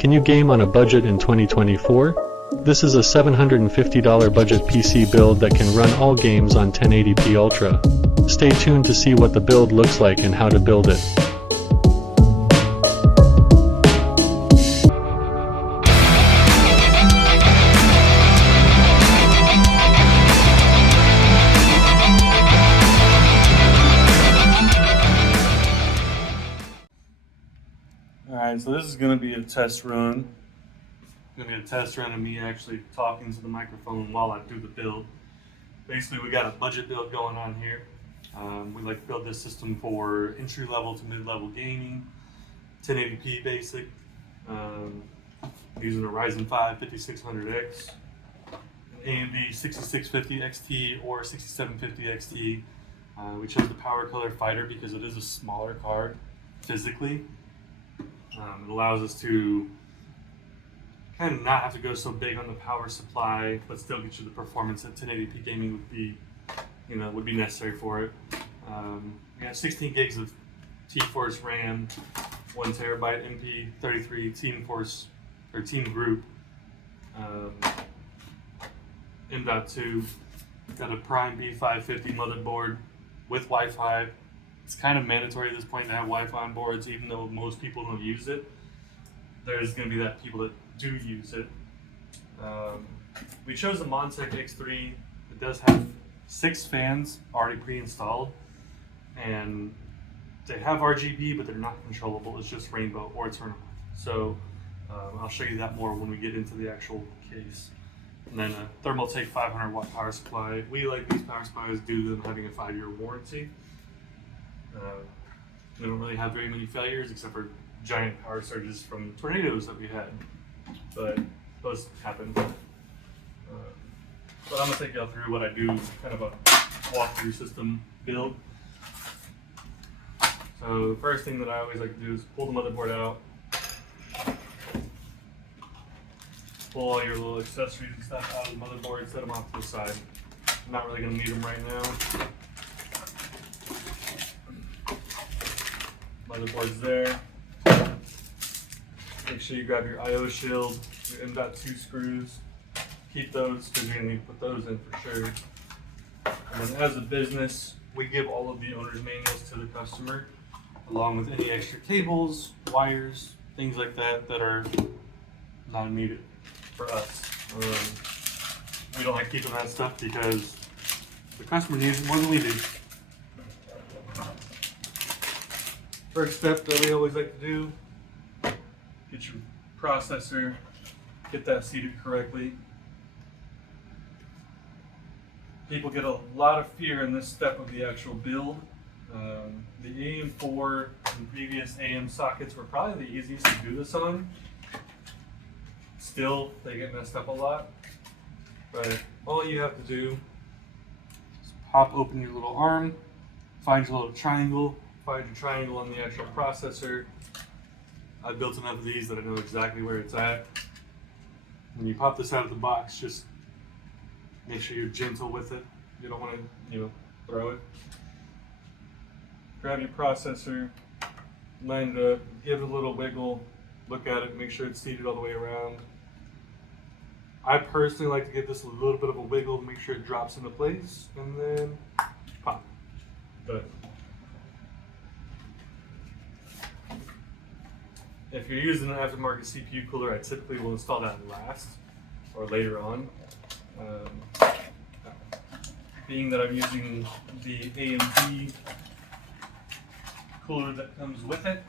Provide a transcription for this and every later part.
Can you game on a budget in 2024? This is a $750 budget PC build that can run all games on 1080p Ultra. Stay tuned to see what the build looks like and how to build it. Alright, so this is going to be a test run. It's going to be a test run of me actually talking to the microphone while I do the build. Basically, we got a budget build going on here. We like to build this system for entry level to mid level gaming, 1080p basic. Using a Ryzen 5 5600X, an AMD 6650 XT or 6750 XT. We chose the Power Color Fighter because it is a smaller card physically. It allows us to kind of not have to go so big on the power supply, but still get you the performance that 1080p gaming would be necessary for it. We got 16 gigs of T-Force RAM, 1 terabyte MP33 Team Group, M.2. Got a Prime B550 motherboard with Wi-Fi. It's kind of mandatory at this point to have Wi-Fi on boards, even though most people don't use it. There's going to be that people that do use it. We chose the Montech X3. It does have 6 fans already pre-installed, and they have RGB, but they're not controllable. It's just rainbow or turn on. So I'll show you that more when we get into the actual case. And then a ThermalTake 500 watt power supply. We like these power supplies due to them having a 5-year warranty. We don't really have very many failures except for giant power surges from tornadoes that we had, but those happen. But I'm going to take y'all through what I do, kind of a walkthrough system build. So the first thing that I always like to do is pull the motherboard out, pull all your little accessories and stuff out of the motherboard, set them off to the side. I'm not really going to need them right now. Motherboard's there. Make sure you grab your I/O shield, your M.2 screws. Keep those because you're going to need to put those in for sure. And then as a business, we give all of the owner's manuals to the customer, along with any extra cables, wires, things like that that are not needed for us. We don't like keeping that stuff because the customer needs it more than we do. First step that we always like to do, get your processor, get that seated correctly. People get a lot of fear in this step of the actual build. The AM4 and previous AM sockets were probably the easiest to do this on. Still, they get messed up a lot. But all you have to do is pop open your little arm, find your little triangle, find your triangle on the actual processor. I built enough of these that I know exactly where it's at. When you pop this out of the box, just make sure you're gentle with it. You don't want to, throw it. Grab your processor, line it up, give it a little wiggle, look at it, make sure it's seated all the way around. I personally like to give this a little bit of a wiggle to make sure it drops into place, and then pop. Done. If you're using an aftermarket CPU cooler, I typically will install that last or later on. Being that I'm using the AMD cooler that comes with it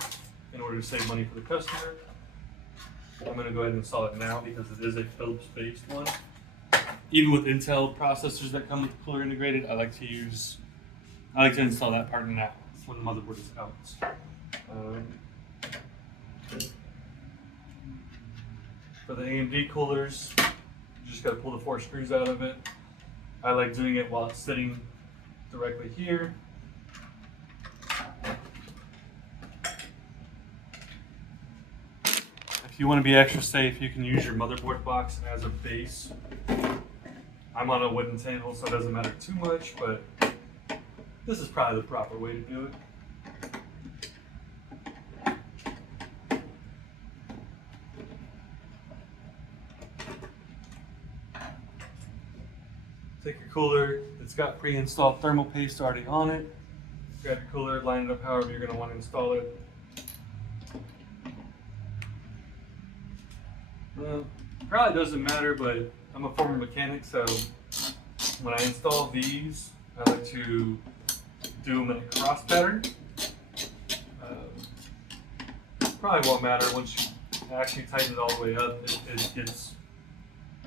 in order to save money for the customer, I'm going to go ahead and install it now because it is a Philips-based one. Even with Intel processors that come with the cooler integrated, I like to install that part now when the motherboard is out. For the AMD coolers, you just got to pull the 4 screws out of it. I like doing it while it's sitting directly here. If you want to be extra safe, you can use your motherboard box as a base. I'm on a wooden table, so it doesn't matter too much, but this is probably the proper way to do it. Take your cooler, it's got pre-installed thermal paste already on it. Grab your cooler, line it up however you're going to want to install it. Probably doesn't matter, but I'm a former mechanic, so when I install these, I like to do them in a cross pattern. Probably won't matter once you actually tighten it all the way up, it gets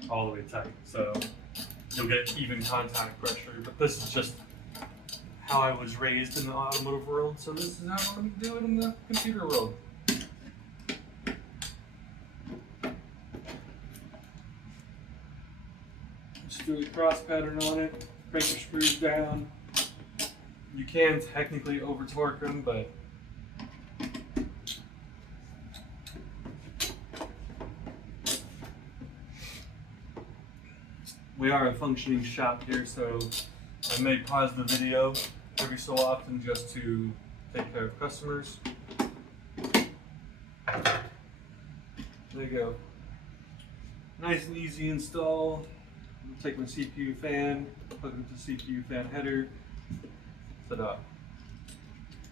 all the way tight. So you'll get even contact pressure, but this is just how I was raised in the automotive world, so this is how I'm going to do it in the computer world. Just do a cross pattern on it, crank your screws down. You can technically over torque them, but we are a functioning shop here, so I may pause the video every so often just to take care of customers. There you go. Nice and easy install. I'll take my CPU fan, plug it to the CPU fan header. Ta-da.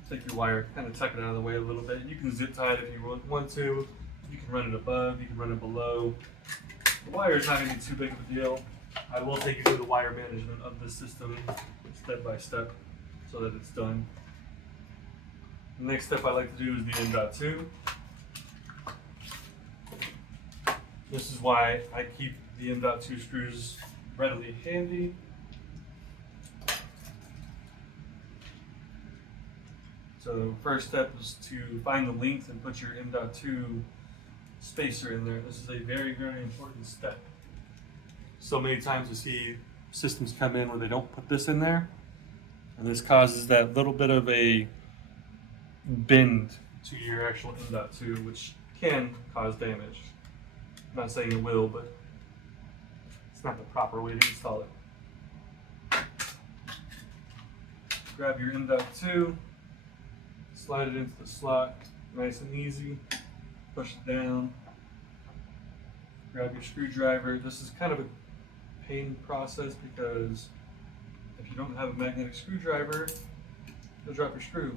Take your wire, kind of tuck it out of the way a little bit. You can zip tie it if you want to. You can run it above, you can run it below. The wire is not going to be too big of a deal. I will take you through the wire management of the system step by step so that it's done. The next step I like to do is the M.2. This is why I keep the M.2 screws readily handy. So first step is to find the length and put your M.2 spacer in there. This is a very, very important step. So many times I see systems come in where they don't put this in there, and this causes that little bit of a bend to your actual M.2, which can cause damage. I'm not saying it will, but it's not the proper way to install it. Grab your M.2, slide it into the slot, nice and easy, push it down, grab your screwdriver. This is kind of a pain process because if you don't have a magnetic screwdriver, you'll drop your screw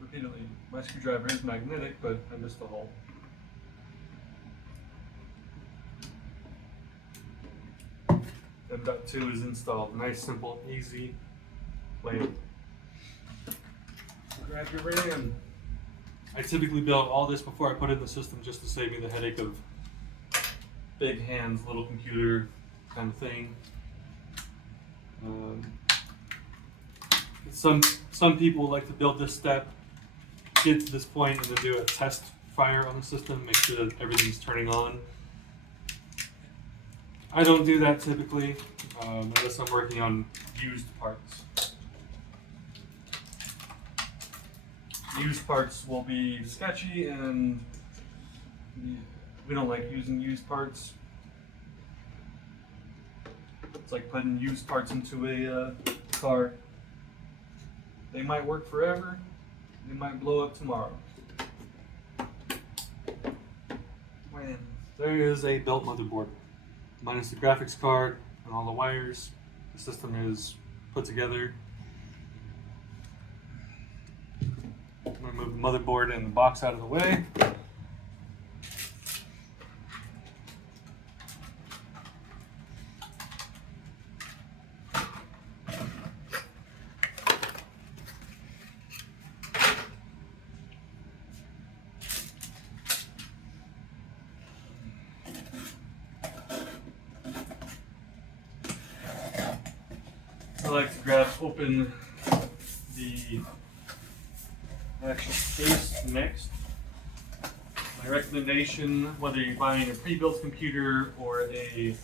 repeatedly. My screwdriver is magnetic, but I missed the hole. M.2 is installed. Nice, simple, easy way. Grab your RAM. I typically build all this before I put it in the system just to save me the headache of big hands, little computer kind of thing. Some people like to build this step, get to this point, and then do a test fire on the system, make sure that everything's turning on. I don't do that typically, unless I'm working on used parts. Used parts will be sketchy, and we don't like using used parts. It's like putting used parts into a car. They might work forever, they might blow up tomorrow. And there is a built motherboard. Minus the graphics card and all the wires, the system is put together. I'm going to move the motherboard and the box out of the way. I like to open the actual case next. My recommendation, whether you're buying a pre-built computer or a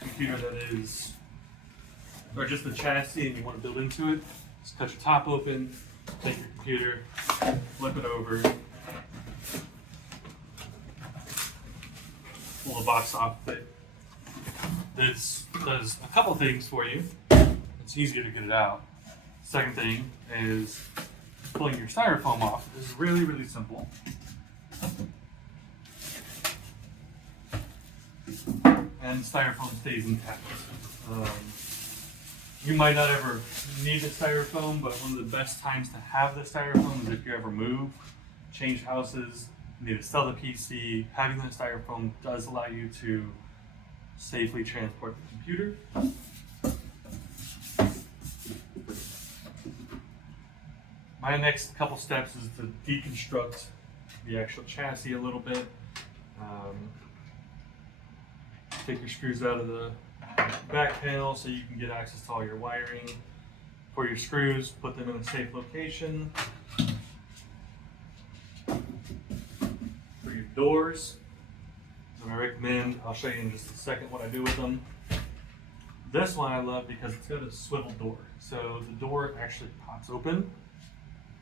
computer that is, or just a chassis and you want to build into it, just cut your top open, take your computer, flip it over, pull the box off of it. This does a couple things for you. It's easier to get it out. Second thing is pulling your styrofoam off. This is really, really simple. And styrofoam stays intact. You might not ever need the styrofoam, but one of the best times to have the styrofoam is if you ever move, change houses, need to sell the PC. Having that styrofoam does allow you to safely transport the computer. My next couple steps is to deconstruct the actual chassis a little bit. Take your screws out of the back panel so you can get access to all your wiring. For your screws, put them in a safe location. For your doors, and I recommend, I'll show you in just a second what I do with them. This one I love because it's got a swivel door. So the door actually pops open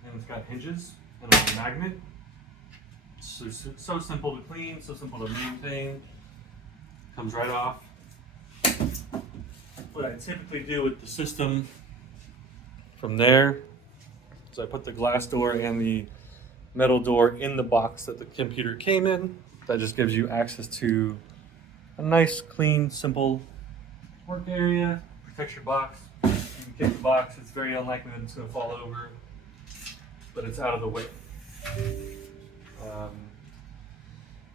and it's got hinges and a magnet. So simple to clean, so simple to maintain. Comes right off. What I typically do with the system from there is I put the glass door and the metal door in the box that the computer came in. That just gives you access to a nice, clean, simple work area. Protects your box. You can kick the box. It's very unlikely that it's going to fall over, but it's out of the way.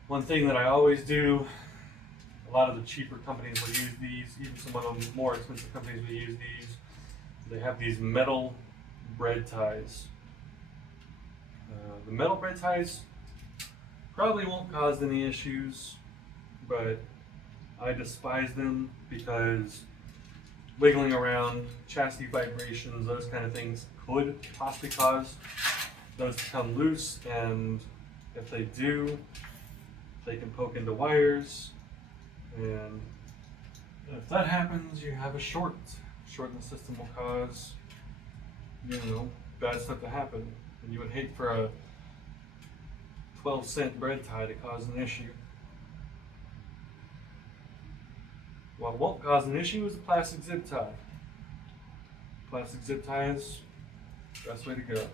One thing that I always do, a lot of the cheaper companies will use these, even some of the more expensive companies will use these. They have these metal bread ties. The metal bread ties probably won't cause any issues, but I despise them because wiggling around, chassis vibrations, those kind of things could possibly cause those to come loose, and if they do, they can poke into wires, and if that happens, you have a short. Short in the system will cause, bad stuff to happen, and you would hate for a 12-cent bread tie to cause an issue. What won't cause an issue is a plastic zip tie. Plastic zip tie is the best way to go.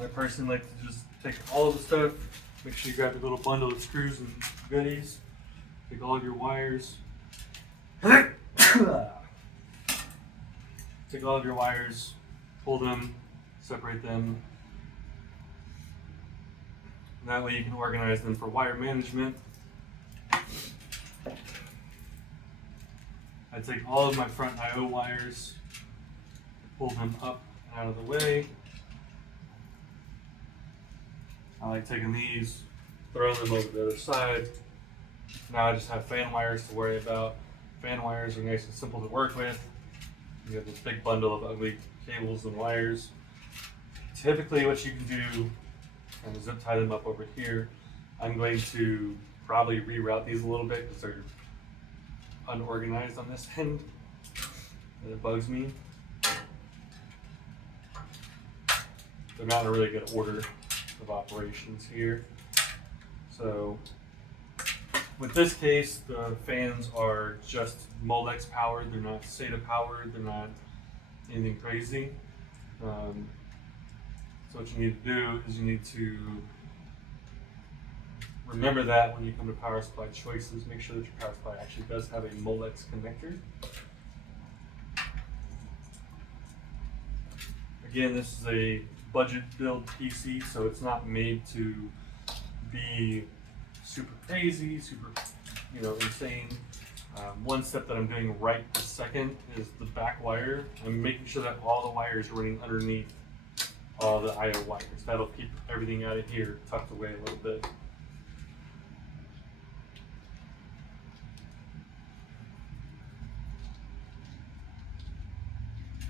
I personally like to just take all of the stuff, make sure you grab your little bundle of screws and goodies, take all of your wires, pull them, separate them. And that way you can organize them for wire management. I take all of my front I/O wires, pull them up and out of the way. I like taking these, throwing them over the other side. Now I just have fan wires to worry about. Fan wires are nice and simple to work with. You have this big bundle of ugly cables and wires. Typically what you can do, and zip tie them up over here. I'm going to probably reroute these a little bit because they're unorganized on this end, and it bugs me. They're not in a really good order of operations here. So with this case, the fans are just Molex powered. They're not SATA powered. They're not anything crazy. So what you need to do is you need to remember that when you come to power supply choices, make sure that your power supply actually does have a Molex connector. Again, this is a budget build PC, so it's not made to be super crazy, super, insane. One step that I'm doing right this second is the back wire. I'm making sure that all the wires are running underneath all the I/O wires. That'll keep everything out of here tucked away a little bit.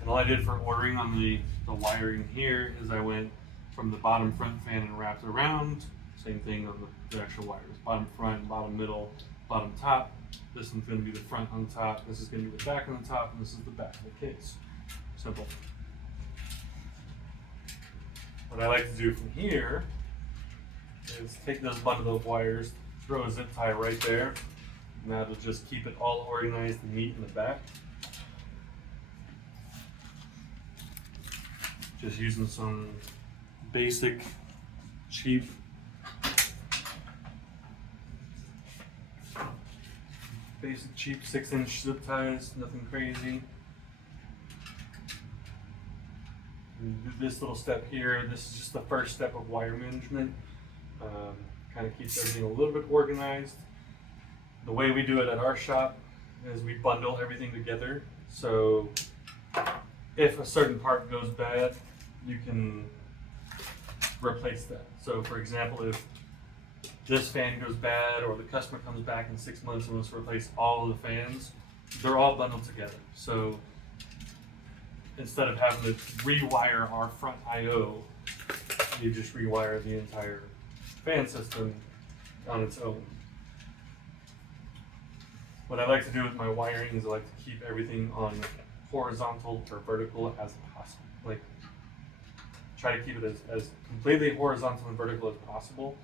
And all I did for ordering on the wiring here is I went from the bottom front fan and wrapped around. Same thing on the actual wires. Bottom front, bottom middle, bottom top. This one's going to be the front on top. This is going to be the back on the top, and this is the back of the case. Simple. What I like to do from here is take this bundle of wires, throw a zip tie right there, and that'll just keep it all organized and neat in the back. Just using some basic, cheap basic cheap 6-inch zip ties, nothing crazy. And do this little step here. This is just the first step of wire management. Kind of keeps everything a little bit organized. The way we do it at our shop is we bundle everything together. So if a certain part goes bad, you can replace that. So for example, if this fan goes bad or the customer comes back in 6 months and wants to replace all of the fans, they're all bundled together. So instead of having to rewire our front I/O, you just rewire the entire fan system on its own. What I like to do with my wiring is I like to keep everything on horizontal or vertical as possible. Like, try to keep it as completely horizontal and vertical as possible.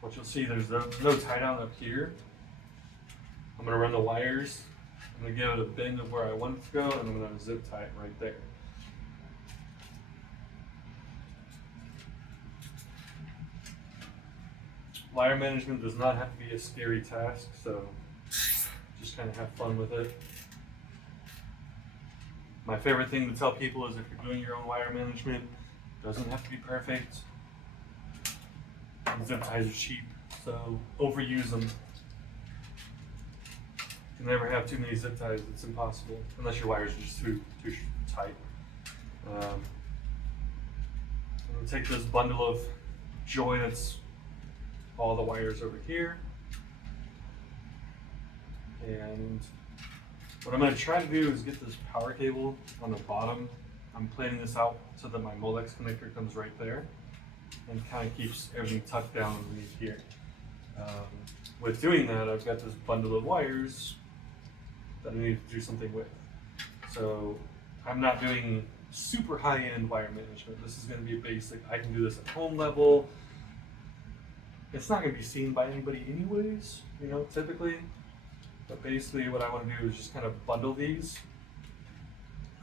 What you'll see, there's no tie down up here. I'm going to run the wires. I'm going to give it a bend of where I want it to go, and I'm going to zip tie it right there. Wire management does not have to be a scary task, so just kind of have fun with it. My favorite thing to tell people is if you're doing your own wire management, it doesn't have to be perfect. Zip ties are cheap, so overuse them. You can never have too many zip ties, it's impossible, unless your wires are just too tight. I'm going to take this bundle of joy that's all the wires over here, and what I'm going to try to do is get this power cable on the bottom. I'm planning this out so that my Molex connector comes right there and kind of keeps everything tucked down underneath here. With doing that, I've got this bundle of wires that I need to do something with. So I'm not doing super high-end wire management. This is going to be basic. I can do this at home level. It's not going to be seen by anybody anyways, you know, typically. But basically what I want to do is just kind of bundle these.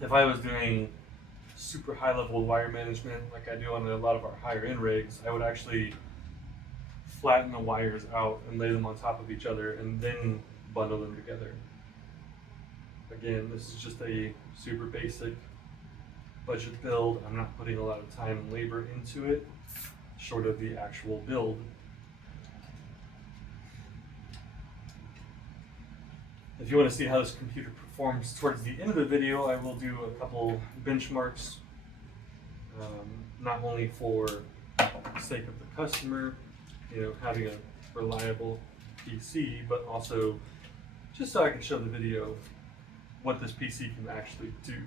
If I was doing super high level wire management like I do on a lot of our higher end rigs, I would actually flatten the wires out and lay them on top of each other and then bundle them together. Again, this is just a super basic budget build. I'm not putting a lot of time and labor into it, short of the actual build. If you want to see how this computer performs towards the end of the video, I will do a couple benchmarks, not only for the sake of the customer, you know, having a reliable PC, but also just so I can show the video what this PC can actually do.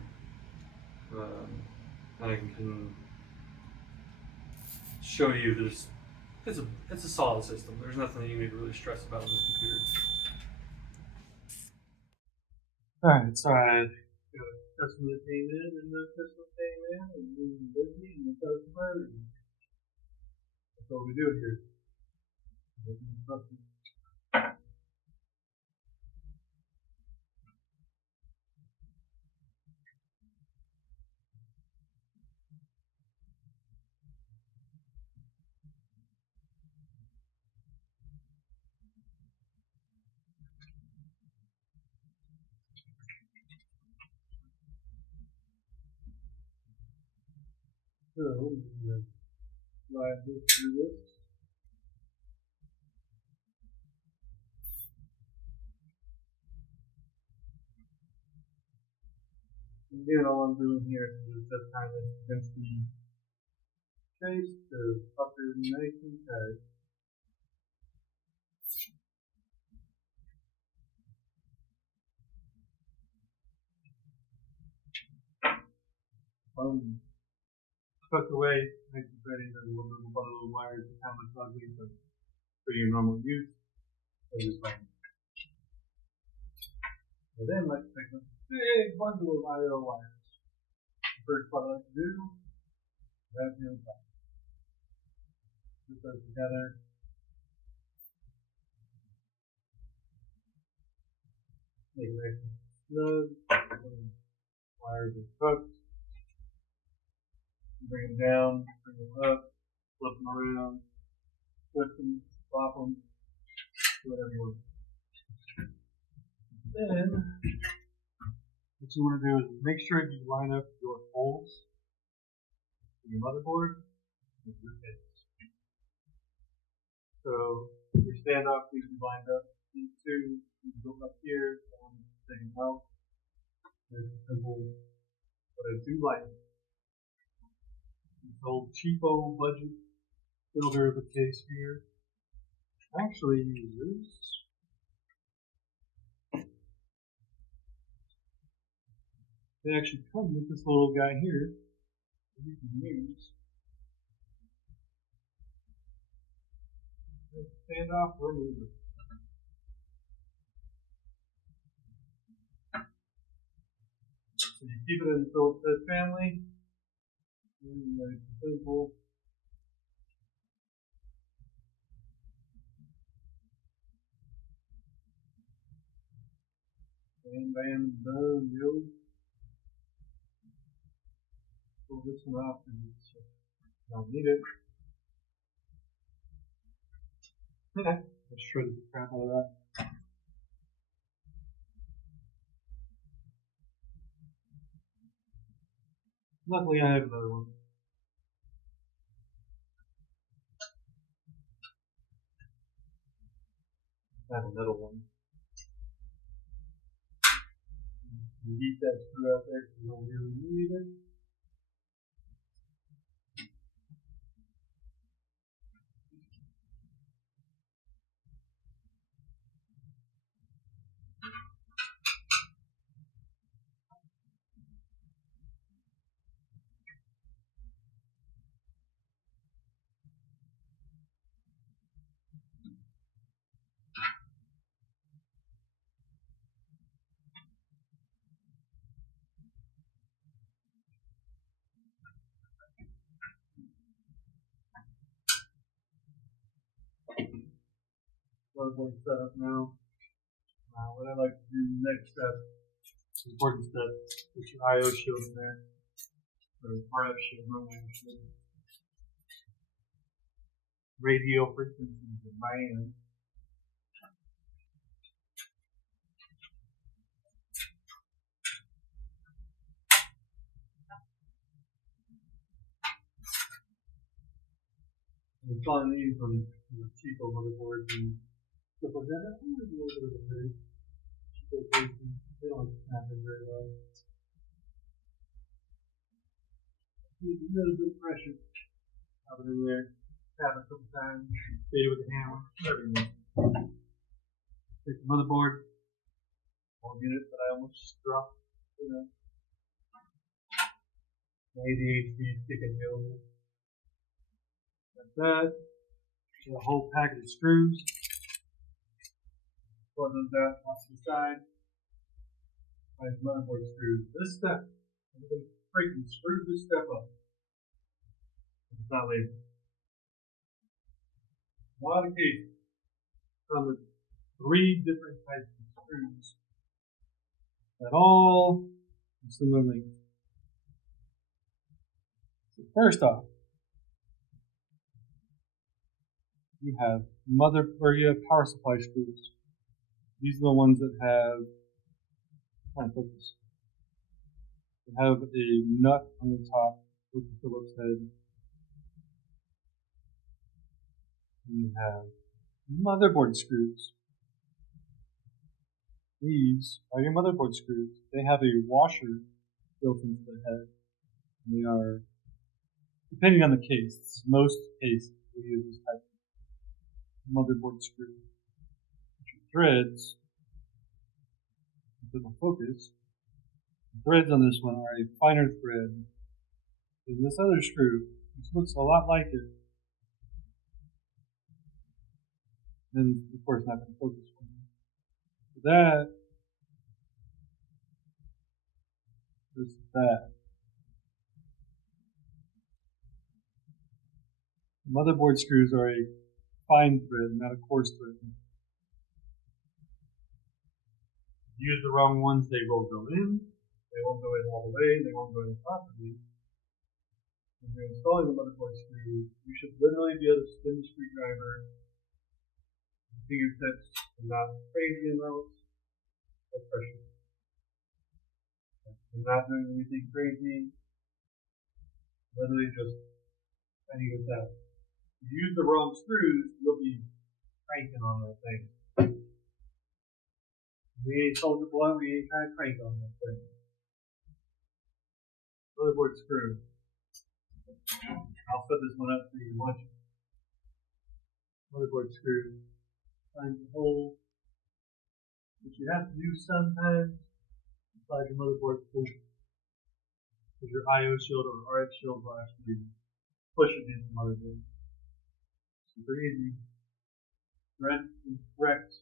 And I can show you it's a solid system. There's nothing that you need to really stress about in this computer. Alright, so the customer came in, and the customer came in, and we were busy, and the customer, and that's what we do here. So, we're going to slide this through this. Again, all I'm doing here is just kind of against the face to pucker nice and tight. Tucked away, makes it ready to a little bundle of wires, kind of ugly, but for your normal use, it is fine. And then let's take a big bundle of I/O wires. The first what I like to do, wrap the other side. Put those together. Make it nice and snug. Wires are cooked. Bring them down, bring them up, flip them around, twist them, flop them, do whatever you want. Then, what you want to do is make sure you line up your holes in your motherboard with your pins. So, your standoff needs to be lined up. These two, you can go up here, second out. There's a simple, but I do like this old cheapo budget builder of a case here. Actually uses they actually come with this little guy here that you can use. Standoff remover. So you keep it in the Phillips head family. And nice and simple. Bam, bam, boom, yo. Pull this one off and don't need it. Okay, I shredded the crap out of that. Luckily, I have another one. I have a metal one. You keep that screw out there because you don't really need it. Motherboard set up now. What I like to do next step, important step, put your I/O shield in there, or RF shield, not IO shield. Radio frequencies and band. Installing these on cheapo motherboards and stuff like that. I'm going to do a little bit of a cheapo version. They don't happen very well. Need a little bit of pressure. Pop it in there. Tap it a couple times. Hit it with a hammer. Whatever you want. Take the motherboard. One unit that I almost just dropped. My ADHD is kicking me over. Like that. Get a whole package of screws. Plug those out off to the side. My motherboard screws. This stuff. Everybody freaking screw this stuff up. It's not labeled. A lot of cases come with 3 different types of screws that all have similar length. So first off, you have power supply screws. These are the ones that have focus. They have a nut on the top with the Phillips head. And you have motherboard screws. These are your motherboard screws. They have a washer built into the head. And they are, depending on the case, most cases we use this type of motherboard screw. Threads, with the focus, the threads on this one are a finer thread than this other screw, which looks a lot like it. And of course not going to focus for me. So that versus that. Motherboard screws are a fine thread, not a coarse thread. If you use the wrong ones, they will go in. They won't go in all the way. They won't go in properly. When you're installing the motherboard screw, you should literally be able to spin the screwdriver. The fingertips are not crazy amounts. blood pressure. I'm not doing anything crazy. Literally just cutting it down. If you use the wrong screws, you'll be cranking on that thing. We ain't solder blunt, we ain't trying to crank on that thing. Motherboard screw. I'll set this one up so you can watch it. Motherboard screw. Find the hole. What you have to do sometimes, slide your motherboard through. Because your IO shield or RF shield will actually push against the motherboard. Super easy. Thread and correct.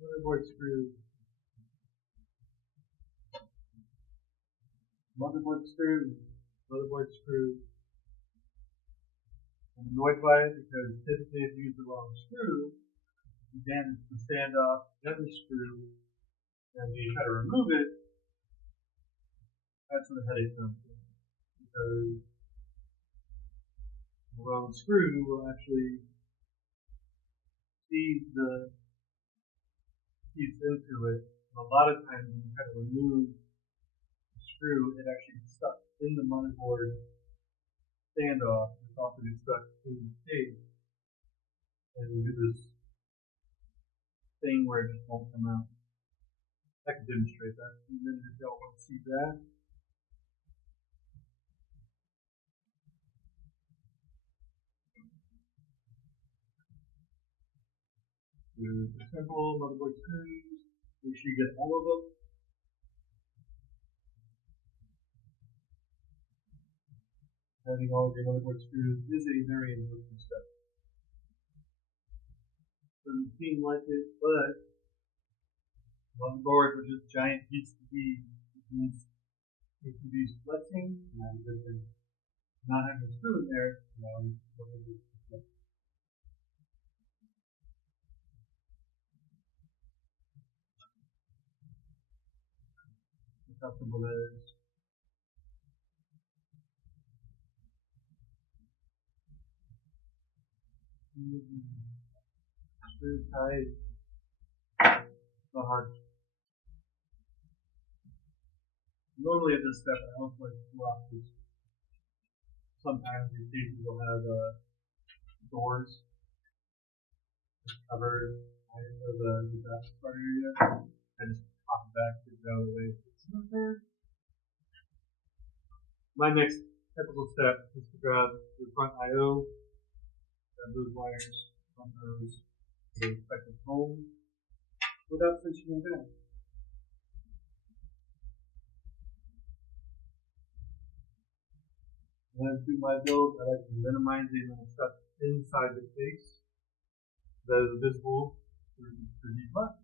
Motherboard screw. Motherboard screw. Motherboard screw. I'm annoyed by it because typically if you use the wrong screw, you damage the standoff and the screw, and when you try to remove it, that's where the headache comes in. Because the wrong screw will actually feed the piece into it. And a lot of times when you try to remove the screw, it actually gets stuck in the motherboard standoff. It's also gets stuck in the case. And you do this thing where it just won't come out. I can demonstrate that. And then if y'all want to see that. Do the simple motherboard screws. Make sure you get all of them. Having all of your motherboard screws is a very important step. Doesn't seem like it, but motherboard with this giant PCB needs PCBs flexing, and then not having a screw in there, look how simple that is. Screw tight. Not hard. Normally at this step, I don't like to lock this. Sometimes these cases will have doors cover the back part area. I just pop it back, get it out of the way. My next typical step is to grab your front I/O, grab those wires from those to the respective holes without switching them down. When I do my build, I like to minimize the amount of stuff inside the case that is visible through the glass.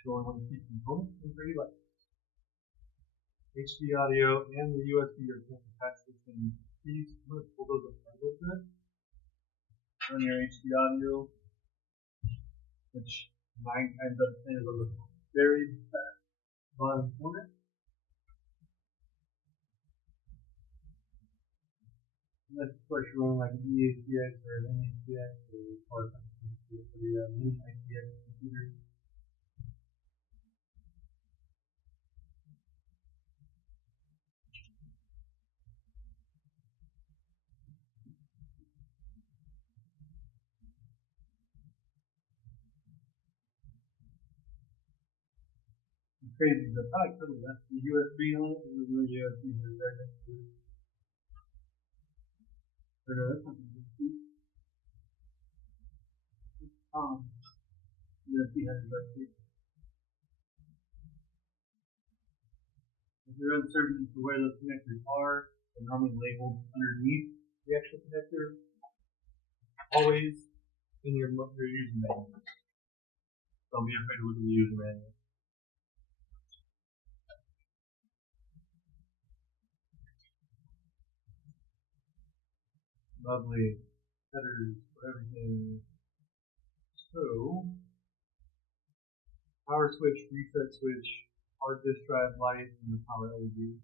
Showing one key component and 3D lights. HD audio and the USB are attached to the same piece. I'm going to pull those apart a little bit. Run your HD audio, which 9 times out of 10 is on the very back bottom corner. Unless of course you're running like an EATX or an NATX or something for the mini ITX computer. It's crazy, but I could have left the USB on it, and the USB is right next to it. But that's not the USB. USB has USB. If you're uncertain as to where those connectors are, they're normally labeled underneath the actual connector. Always in your user manual. Don't be afraid to look at the user manual. Lovely headers for everything. So, power switch, reset switch, hard disk drive light, and the power LED.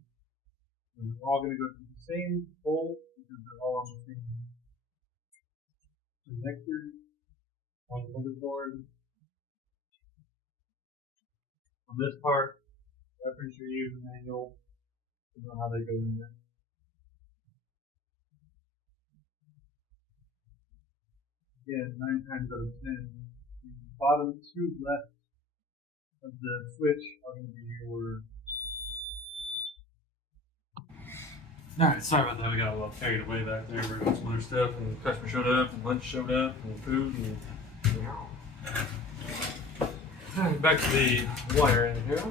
And they're all going to go through the same hole because they're all on the same connectors on the motherboard. On this part, reference your user manual to know how they go in there. Again, 9 times out of 10, the bottom 2 left of the switch are going to be your. Alright, sorry about that. We got a little carried away back there. We're doing some other stuff, and the customer showed up, and lunch showed up, and food, and. Alright, back to the wiring here.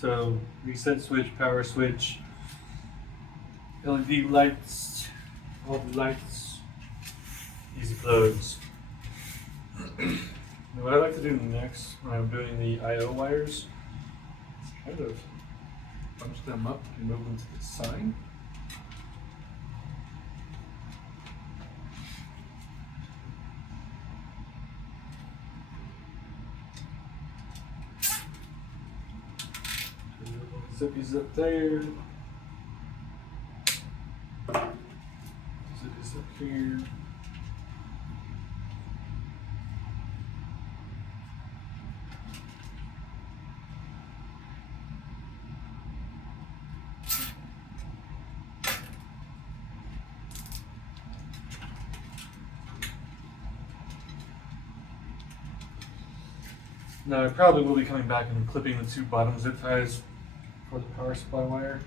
So, reset switch, power switch, LED lights, all the lights, easy plugs. Now what I like to do next when I'm doing the I/O wires is kind of bunch them up and move them to the side. Zippies up there. Zippies up here. Now I probably will be coming back and clipping the 2 bottom zip ties for the power supply wire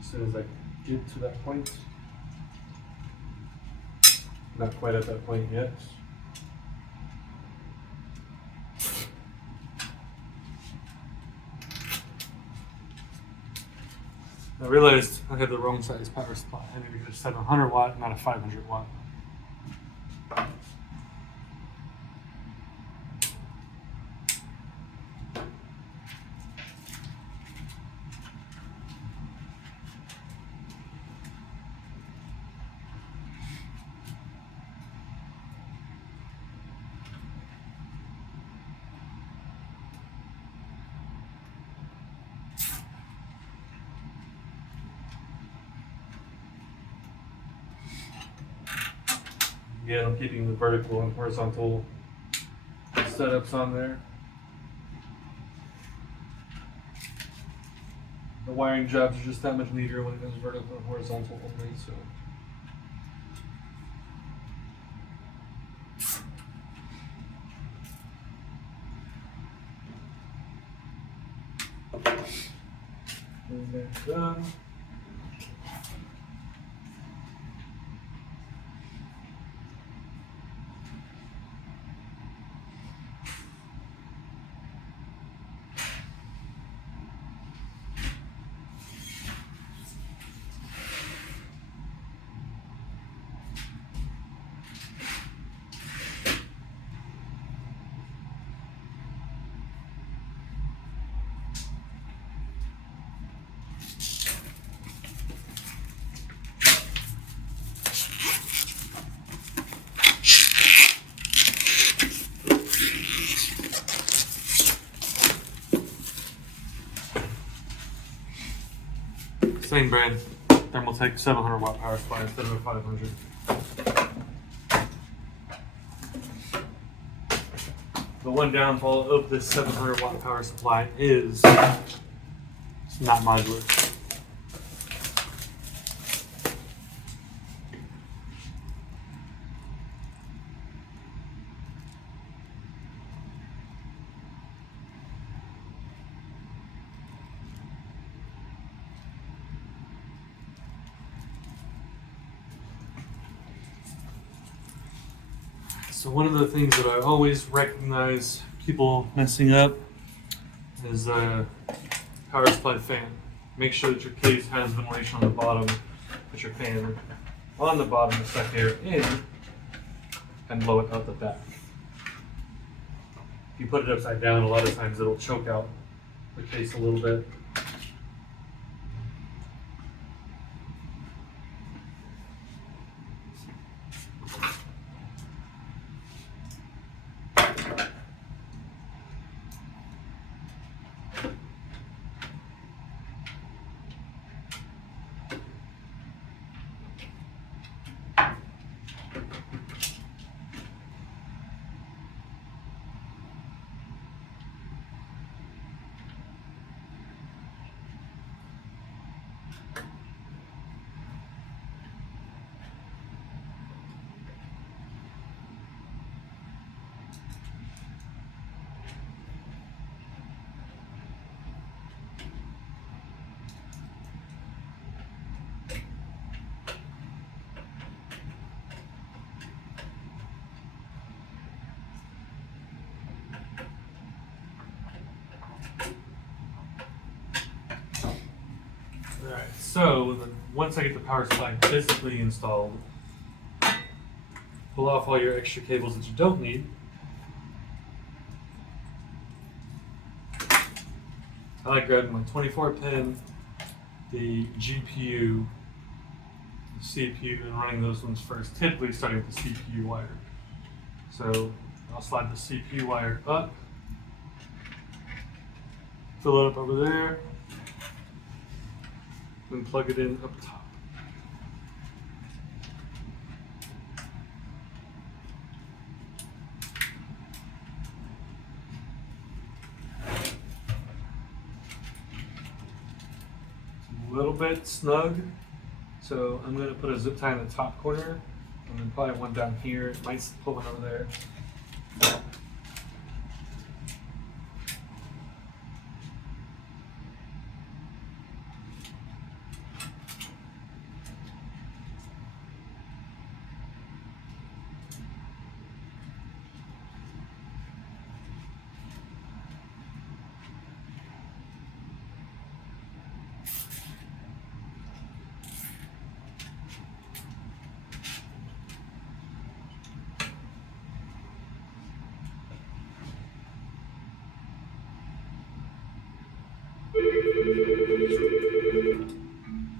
as soon as I get to that point. Not quite at that point yet. I realized I had the wrong size power supply. I needed to get a 700 watt, not a 500 watt. Again, I'm keeping the vertical and horizontal setups on there. The wiring jobs are just that much neater when it goes vertical and horizontal only, so. And that's done. Same brand, ThermalTake 700 watt power supply instead of a 500. The one downfall of this 700 watt power supply is it's not modular. So one of the things that I always recognize people messing up is a power supply fan. Make sure that your case has ventilation on the bottom put your fan on the bottom to suck air in and blow it out the back. If you put it upside down, a lot of times it'll choke out the case a little bit. Alright, so once I get the power supply physically installed, pull off all your extra cables that you don't need. I like grabbing my 24 pin, the GPU, the CPU, and running those ones first, typically starting with the CPU wire. So I'll slide the CPU wire up, fill it up over there, and plug it in up top. It's a little bit snug, so I'm going to put a zip tie in the top corner, and then probably one down here. It might pull one over there.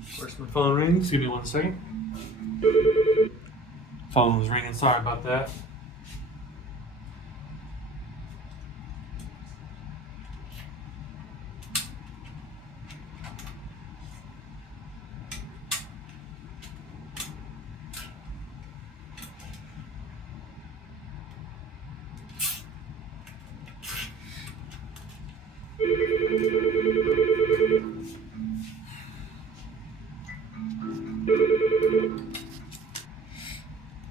Of course, my phone rings. Give me 1 second. Phone was ringing. Sorry about that.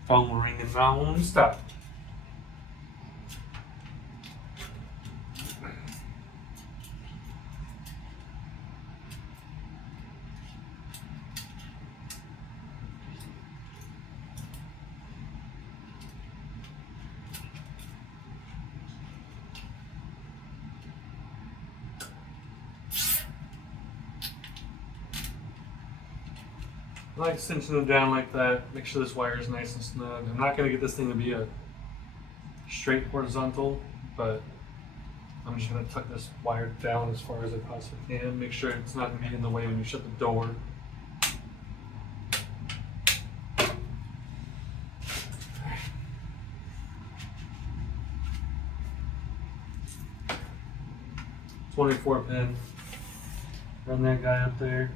Phone ringing non-stop. I like cinching them down like that. Make sure this wire is nice and snug. I'm not going to get this thing to be a straight horizontal, but I'm just going to tuck this wire down as far as I possibly can. Make sure it's not going to be in the way when you shut the door. .24 pin. Run that guy up there.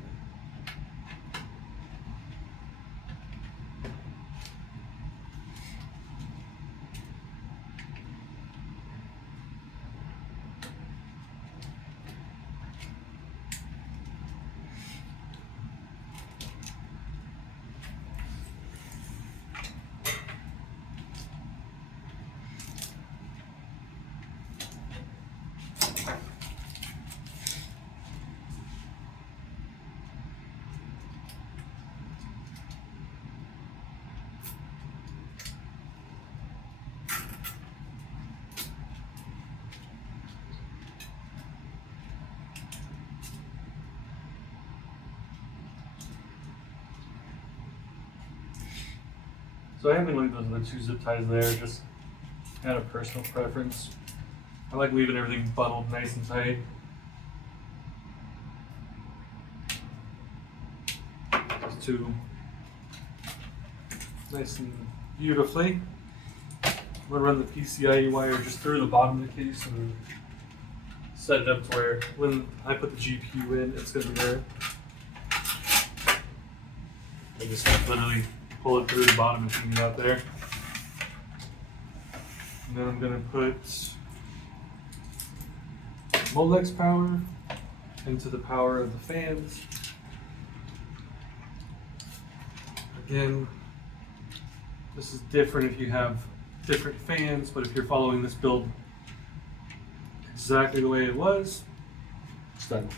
So I have been leaving those the two zip ties there, just kind of personal preference. I like leaving everything bundled nice and tight. Just two nice and beautifully. I'm gonna run the PCIe wire just through the bottom of the case and set it up to where when I put the GPU in, it's gonna be there. I just literally pull it through the bottom and hang it out there. And then I'm gonna put Molex power into the power of the fans. Again, this is different if you have different fans, but if you're following this build exactly the way it was, it's done.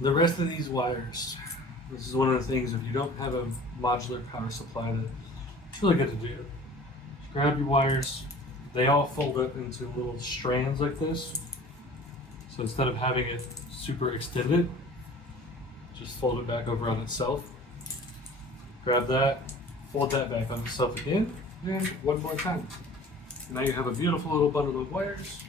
The rest of these wires, this is one of the things, if you don't have a modular power supply, that it's really good to do. Just grab your wires, they all fold up into little strands like this. So instead of having it super extended, just fold it back over on itself. Grab that, fold that back on itself again, and one more time. Now you have a beautiful little bundle of wires.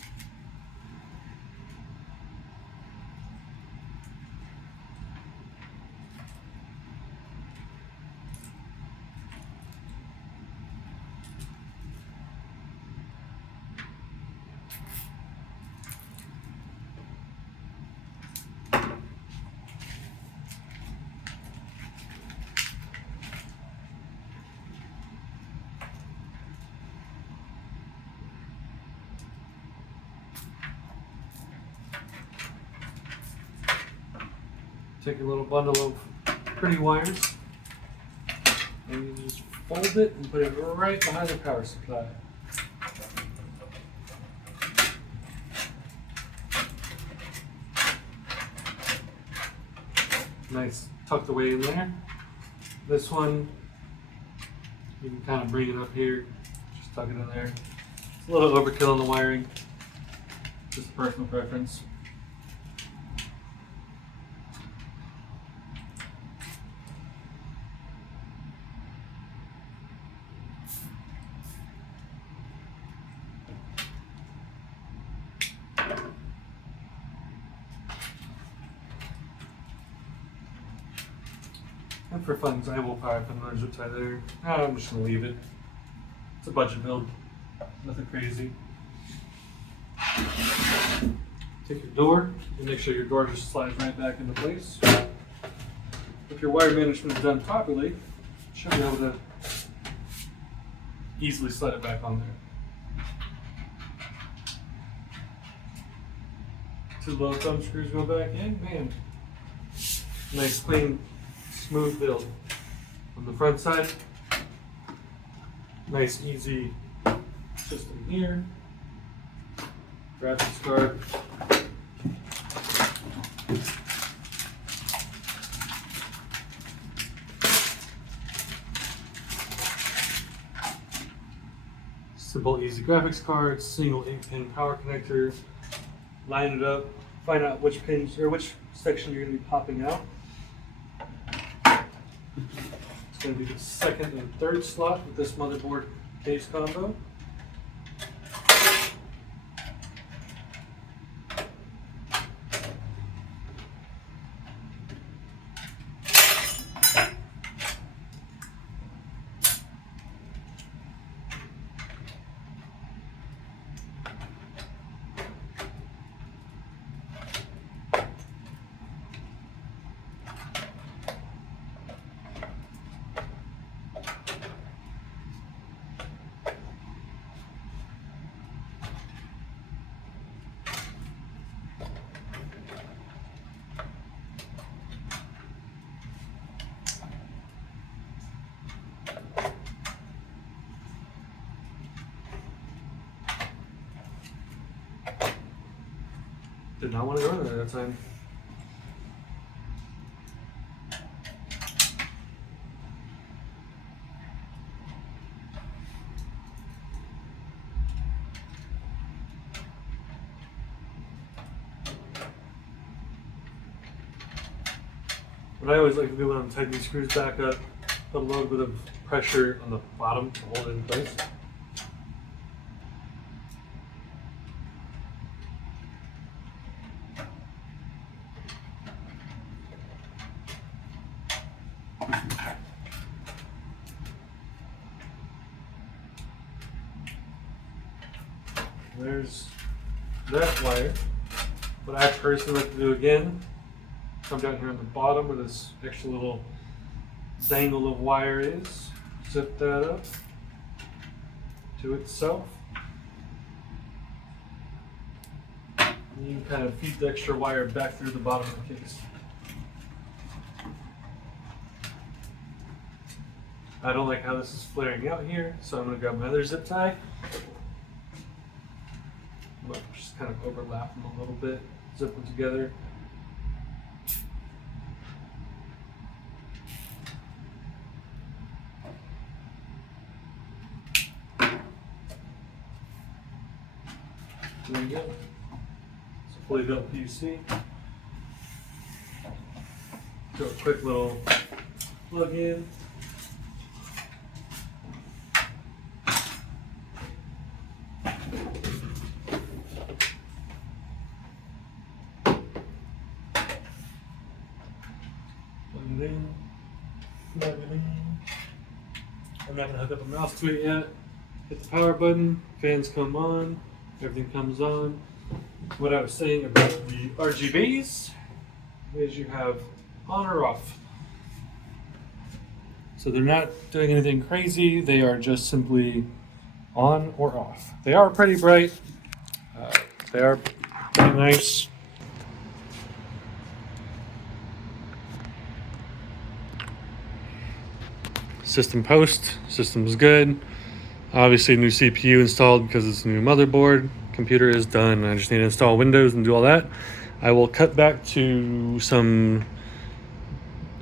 Take a little bundle of pretty wires and you just fold it and put it right behind the power supply. Nice tucked away in there. This one, you can kind of bring it up here, just tuck it in there. It's a little overkill on the wiring, just personal preference. And for funds, I will probably put another zip tie there. I'm just gonna leave it. It's a budget build, nothing crazy. Take your door and make sure your door just slides right back into place. If your wire management is done properly, you should be able to easily slide it back on there. Two little thumb screws go back in, man. Nice, clean, smooth build. On the front side, nice, easy system here. Graphics card. Simple, easy graphics card, single 8-pin power connector. Line it up, find out which pins or which section you're going to be popping out. It's going to be the second and third slot with this motherboard case combo. Did not want to go in there that time. What I always like to do when I'm tightening these screws back up, put a little bit of pressure on the bottom to hold it in place. There's that wire. What I personally like to do again, come down here on the bottom where this extra little dangle of wire is, zip that up to itself. And you can kind of feed the extra wire back through the bottom of the case. I don't like how this is flaring out here, so I'm going to grab my other zip tie. Just kind of overlap them a little bit, zip them together. There you go. It's a fully built PC. Do a quick little plug in. I'm not going to hook up a mouse to it yet. Hit the power button, fans come on, everything comes on. What I was saying about the RGBs is you have on or off. So they're not doing anything crazy, they are just simply on or off. They are pretty bright, they are pretty nice. System post, system's good. Obviously new CPU installed because it's a new motherboard. Computer is done. I just need to install Windows and do all that. I will cut back to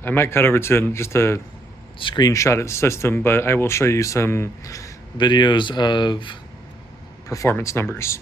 I might cut over to just a screenshot system, but I will show you some videos of performance numbers.